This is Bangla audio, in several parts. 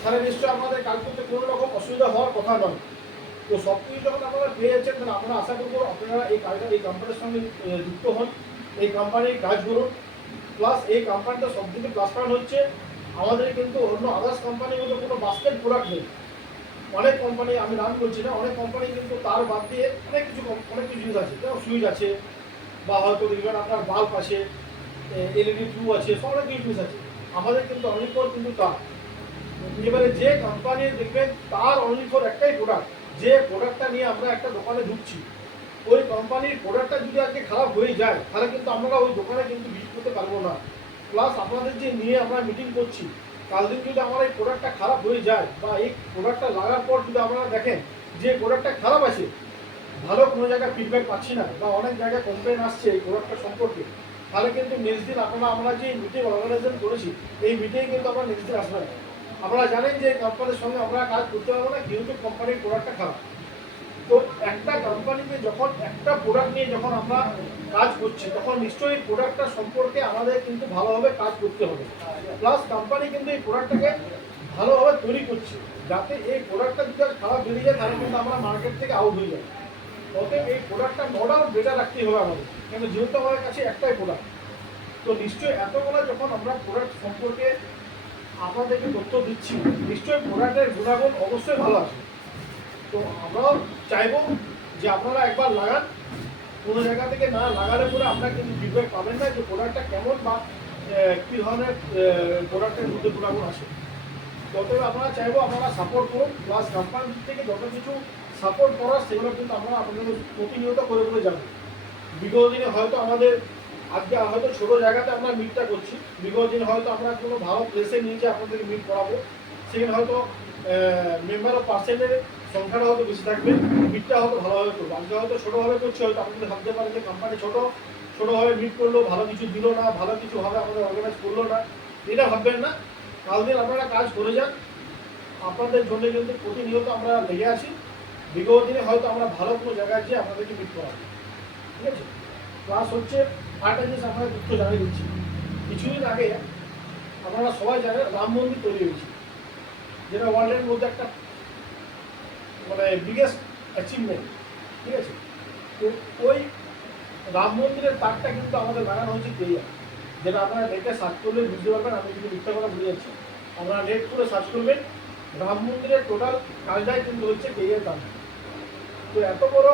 তাহলে নিশ্চয়ই আমাদের কাজ করতে কোনো রকম অসুবিধা হওয়ার কথা নয়। তো সব কিছু যখন আপনারা পেয়ে যাচ্ছেন, তাহলে আমরা আশা করবো আপনারা এই কাজটা এই কোম্পানির সঙ্গে যুক্ত হন, এই কোম্পানির কাজ করুন। প্লাস এই কোম্পানিটা সবথেকে প্লাস পয়েন্ট হচ্ছে আমাদের কিন্তু অন্য আদার্স কোম্পানির মধ্যে কোনো বাস্কেট প্রোডাক্ট নেই। অনেক কোম্পানি, আমি নাম বলছি না, অনেক কোম্পানি কিন্তু তার বাদ দিয়ে অনেক কিছু জিনিস আছে, যেমন সুইচ আছে, বা হয়তো দেখবেন আপনার বাল্ব আছে, এলইডি টিউব আছে, সব অনেক কিছু জিনিস আছে। আমাদের কিন্তু অনলি ফর কিন্তু তার, এবারে যে কোম্পানি দেখবেন তার অনলি ফর একটাই প্রোডাক্ট, যে প্রোডাক্টটা নিয়ে আমরা একটা দোকানে ঢুকছি, ওই কোম্পানির প্রোডাক্টটা যদি আজকে খারাপ হয়ে যায়, তাহলে কিন্তু আমরা ওই দোকানে কিন্তু বিক্রি করতে পারবো না। প্লাস আপনাদের যে নিয়ে আমরা মিটিং করছি, কাল দিন যদি আমার এই প্রোডাক্টটা খারাপ হয়ে যায়, বা এই প্রোডাক্টটা লাগার পর যদি আপনারা দেখেন যে প্রোডাক্টটা খারাপ আছে, ভালো কোনো জায়গায় ফিডব্যাক পাচ্ছি না, বা অনেক জায়গায় কমপ্লেন আসছে এই প্রোডাক্টটা সম্পর্কে, তাহলে কিন্তু নেক্সট দিন আমরা যে মিটিং অর্গানাইজেশন করেছি, এই মিটিংয়ে কিন্তু আমরা নেক্সট দিন আসবেন। আপনারা জানেন যে কোম্পানির সঙ্গে আমরা কাজ করতে পারবো না, যেহেতু কোম্পানির প্রোডাক্টটা খারাপ। তো একটা কোম্পানিতে যখন একটা প্রোডাক্ট নিয়ে যখন আমরা কাজ করছি, তখন নিশ্চয়ই প্রোডাক্টটা সম্পর্কে আমাদের কিন্তু ভালোভাবে কাজ করতে হবে। প্লাস কোম্পানি কিন্তু এই প্রোডাক্টটাকে ভালোভাবে তৈরি করছে, যাতে এই প্রোডাক্টটা যদি খারাপ বেরিয়ে যায়, তাহলে কিন্তু আমরা মার্কেট থেকে আউট হয়ে যাই। অতএব এই প্রোডাক্টটা মডাল বেটার রাখতেই হবে আমাদের, কিন্তু যেহেতু আমাদের কাছে একটাই প্রোডাক্ট। তো নিশ্চয়ই এতগুলো যখন আমরা প্রোডাক্ট সম্পর্কে আপনাদেরকে তথ্য দিচ্ছি, নিশ্চয়ই প্রোডাক্টের গুণাগুণ অবশ্যই ভালো আছে। তো আমরাও চাইবো যে আপনারা একবার লাগান, কোনো জায়গা থেকে না লাগালে পরে আপনারা কিন্তু ফিডব্যাক পাবেন না যে প্রোডাক্টটা কেমন, বা কী ধরনের প্রোডাক্টের মধ্যে গুণাগুণ আছে। ততএব আপনারা চাইবো আপনারা সাপোর্ট করুন, প্লাস কোম্পানির দিক থেকে যত কিছু সাপোর্ট করার সেগুলো কিন্তু আমরা আপনাদের প্রতিনিয়ত করে করে যাবো। বিগত দিনে হয়তো আমাদের আজকে হয়তো ছোটো জায়গাতে আমরা মিটটা করছি, বিগত দিনে হয়তো আমরা কোনো ভালো প্লেসে নিয়ে যেয়ে আপনাদেরকে মিট করাবো, সেখানে হয়তো মেম্বার অফ পার্সেন্টের সংখ্যাটা হয়তো বেশি থাকবে, মিটটা হয়তো ভালোভাবে করবো। আজকে হয়তো ছোটোভাবে করছি, হয়তো আপনাদের ভাবতে পারে যে কোম্পানি ছোটোভাবে মিট করলো, ভালো কিছু দিল না, ভালো কিছু হবে আমাদের অর্গানাইজ করলো না, এটা ভাববেন না। কাল দিন আপনারা কাজ করে যান, আপনাদের জন্য কিন্তু প্রতিনিয়ত আমরা লেগে আছি। বিগত দিনে হয়তো আমরা ভালো কোনো জায়গায় যেয়ে আপনাদেরকে মিট করাবো, ঠিক আছে। প্লাস হচ্ছে আরেকটা জিনিস আপনাদের তথ্য জানিয়ে দিচ্ছি, কিছুদিন আগে আপনারা সবাই জানেন রাম মন্দির তৈরি হয়েছে, যেটা ওয়ার্ল্ডের মধ্যে একটা মানে বিগেস্ট অ্যাচিভমেন্ট, ঠিক আছে। তো ওই রাম মন্দিরের তারটা কিন্তু আমাদের লাগানো হয়েছে কেইয়া, যেটা আপনারা নেটে সার্চ করলে বুঝতে পারবেন, আমি কিন্তু মিথ্যা কথা বুঝে যাচ্ছি। আপনারা নেট করে সার্চ করবেন, রাম মন্দিরের টোটাল কাজটাই কিন্তু হচ্ছে কেইয়ার কাজ। তো এত বড়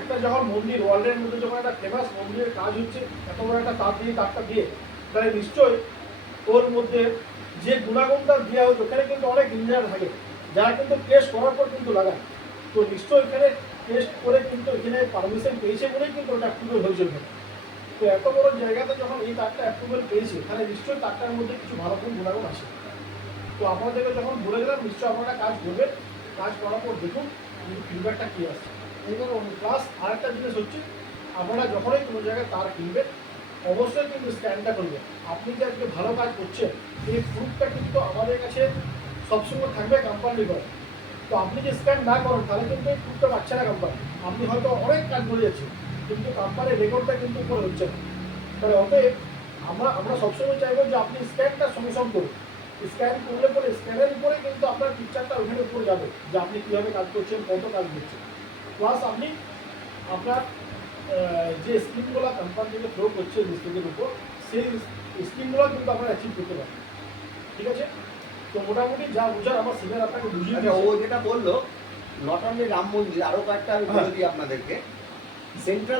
একটা যখন মন্দির, ওয়ার্ল্ডের মধ্যে যখন একটা ফেমাস মন্দিরের কাজ হচ্ছে, এত বড় একটা তারটা দিয়ে, তাহলে নিশ্চয়ই ওর মধ্যে যে গুণাগুণটা দেওয়া হচ্ছে, ওখানে কিন্তু অনেক ইঞ্জিনিয়ার থাকে যারা কিন্তু টেস্ট করার পর কিন্তু লাগায়। তো নিশ্চয়ই এখানে টেস্ট করে কিন্তু এখানে পারমিশন পেয়েছে বলেই কিন্তু ওটা অ্যাপ্রুভেল হয়েছে ওখানে। তো এত বড় জায়গাতে যখন এই তারটা অ্যাপ্রুভেল পেয়েছে, তাহলে নিশ্চয়ই তারটার মধ্যে কিছু ভালো গুণাগুণ আছে। তো আপনাদেরকে যখন বলে দিলাম, নিশ্চয়ই আপনারা কাজ করবেন, কাজ করার পর দেখুন ফিডব্যাকটা কী আসছে। এইবার প্লাস আরেকটা জিনিস হচ্ছে, আপনারা যখনই কোনো জায়গায় তার কিনবেন, অবশ্যই কিন্তু স্ক্যানটা করবেন। আপনি যে আজকে ভালো কাজ করছেন, এই প্রুফটা কিন্তু আমাদের কাছে সবসময় থাকবে কোম্পানির ঘরে। তো আপনি যে স্ক্যান না করেন, তাহলে কিন্তু এই প্রুফটা পাচ্ছে না কোম্পানি। আপনি হয়তো অনেক কাজ করে যাচ্ছেন, কিন্তু কোম্পানির রেকর্ডটা কিন্তু উপরে হচ্ছে না। তাহলে অতএব আমরা সবসময় চাইবো যে আপনি স্ক্যানটা সঙ্গে সঙ্গে করুন। স্ক্যান করলে পরে স্ক্যানের উপরে কিন্তু আপনার পিকচারটা ওখানে উপরে যাবে, যে আপনি কীভাবে কাজ করছেন, কত কাজ করছেন। প্লাস আপনি আপনার যে স্কিমগুলো কোম্পানি থেকে ফ্লো করছে মিস্ত্রিদের উপর, সেই স্কিমগুলো কিন্তু আপনারা অ্যাচিভ করতে পারেন, ঠিক আছে। তো মোটামুটি যা বোঝার আমার সিনিয়র আপনাকে বুঝিয়ে আচ্ছা, ও যেটা বললো নট অনলি রাম মন্দির, আরও কয়েকটা আমি বলে দিই আপনাদেরকে। সেন্ট্রাল